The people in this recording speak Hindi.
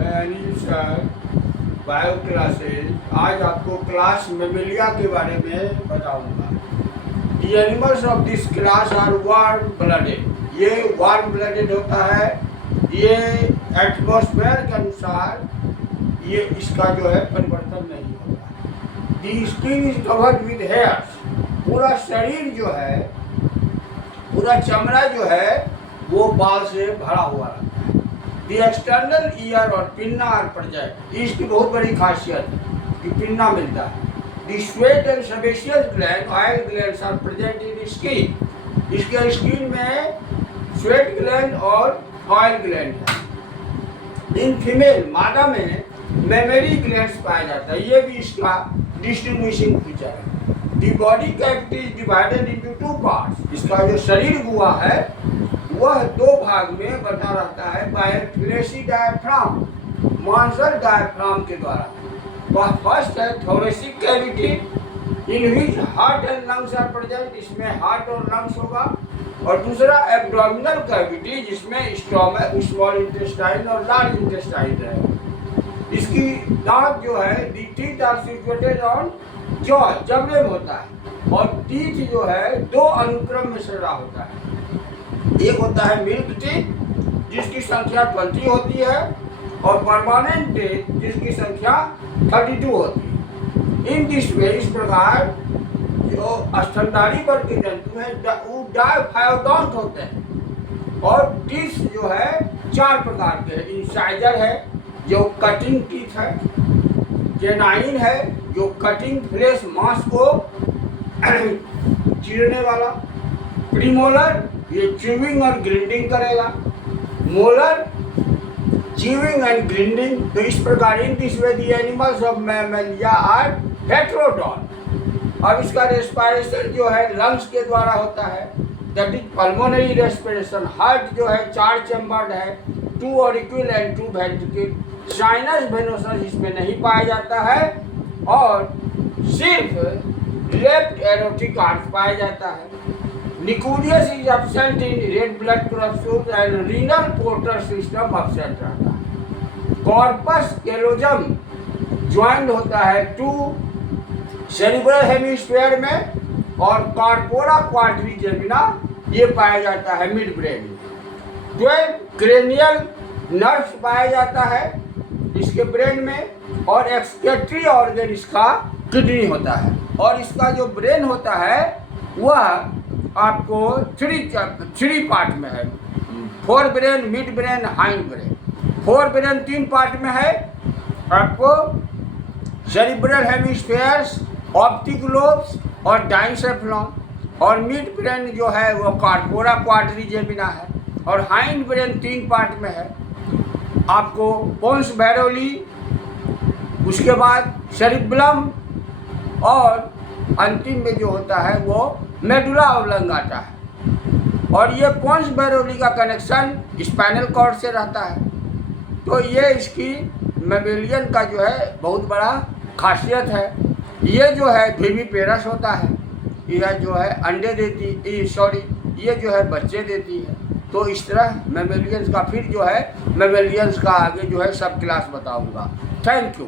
मैं अनिल सर, बायो क्लासेस। आज आपको क्लास मेमेलिया के बारे में बताऊंगा। The animals of this class are warm blooded. ये वार्म ब्लडेड होता है। ये एटमॉस्फेयर के अनुसार ये इसका जो है परिवर्तन नहीं होता। The skin is covered with hairs. पूरा शरीर जो है, पूरा चमड़ा जो है वो बाल से भरा हुआ रहता है। दी एक्सटर्नल ईयर और पिन्ना और प्रेजेंट। इसकी बहुत बड़ी खासियत है कि पिन्ना मिलता है। The sweat and sebaceous gland, oil glands are present in skin. इसके स्किन में स्वेट ग्लैंड और ऑयल ग्लैंड है। इन फीमेल, मादा में मेमरी ग्लैंड्स पाया जाता है। ये भी इसका डिस्टिंग्विशिंग फीचर है। The body cavity is divided into two parts. इसका जो शरीर गुहा है वह दो भाग में बटा रहता है बाय फ्लेशी डायफ्राम, मांसल डायफ्राम के द्वारा। वह फर्स्ट है thoracic cavity in which heart and lungs are present. इसमें हार्ट और लंग्स होगा। और दूसरा एब्डोमिनल कैविटी जिसमें स्टोमक, स्मॉल इंटेस्टाइन और लार्ज इंटेस्टाइन है। इसकी दांत जो है the teeth are situated on jaw, जबड़े में होता है। और टीथ जो है दो अनुक्रम में सजा होता है। एक होता है मिल्क टीथ जिसकी संख्या 20 होती है और परमानेंट टीथ जिसकी संख्या 32 होती है। इन दिस वे, इस प्रकार जो स्तनधारी वर्ग के जंतु हैं वो डायफायोडोंट होते हैं। और टीथ जो है 4 प्रकार के हैं। इंसाइजर है जो कटिंग टीथ है, केनाइन है जो कटिंग फ्लेश मांस को चीरने वाला, प्रीमोलर ये च्यूइंग और ग्रिंडिंग करेगा, मोलर च्यूइंग एंड ग्रिंडिंग। तो इस प्रकार in this way the animals of mammalia are heterodont. अब इसका रेस्पिरेशन जो है लंग्स के द्वारा होता है, that is pulmonary respiration. Heart जो है 4 चैम्बर्ड है, 2 ऑरिक्यूल एंड 2 वेंट्रिकल। साइनस वेनोसस इसमें नहीं पाया जाता है और सिर्फ लेफ्ट एरोटिक आर्च पाया जाता है। Nucleus is absent in red blood corpuscles and renal portal system absent रहता है। कॉर्पस कैलोजम ज्वाइंट होता है 2 सेरिब्रल हेमिस्फीयर में और कॉर्पोरा क्वाड्रिजेमिना ये पाया जाता है मिड ब्रेन में। 12 क्रेनियल नर्व्स पाया जाता है इसके ब्रेन में और एक्सक्रीटरी ऑर्गन इसका किडनी होता है। और इसका जो ब्रेन होता है वह आपको 3 पार्ट में है। 4 brain, mid brain, hind brain. 4 brain 3 part में है आपको, सेरिब्रल हेमिस्फीयर्स, ऑप्टिक लोब्स और डाइसेफ्लॉन। और मिड ब्रेन जो है वो कॉर्पोरा क्वाड्रिजेमिना है और हाइंड ब्रेन 3 पार्ट में है आपको, पोन्स बैरोली, उसके बाद सेरिब्लम और अंतिम में जो होता है वो मेडुला ऑब्लंगाटा है। और ये पोन्स बैरोली का कनेक्शन स्पाइनल कॉर्ड से रहता है। तो ये इसकी मेमेलियन का जो है बहुत बड़ा खासियत है। ये जो है विविपेरस होता है, यह जो है अंडे देती, ये जो है बच्चे देती है। तो इस तरह मेमेलियंस का फिर जो है मेमेलियंस का आगे जो है सब क्लास बताऊंगा। Thank you.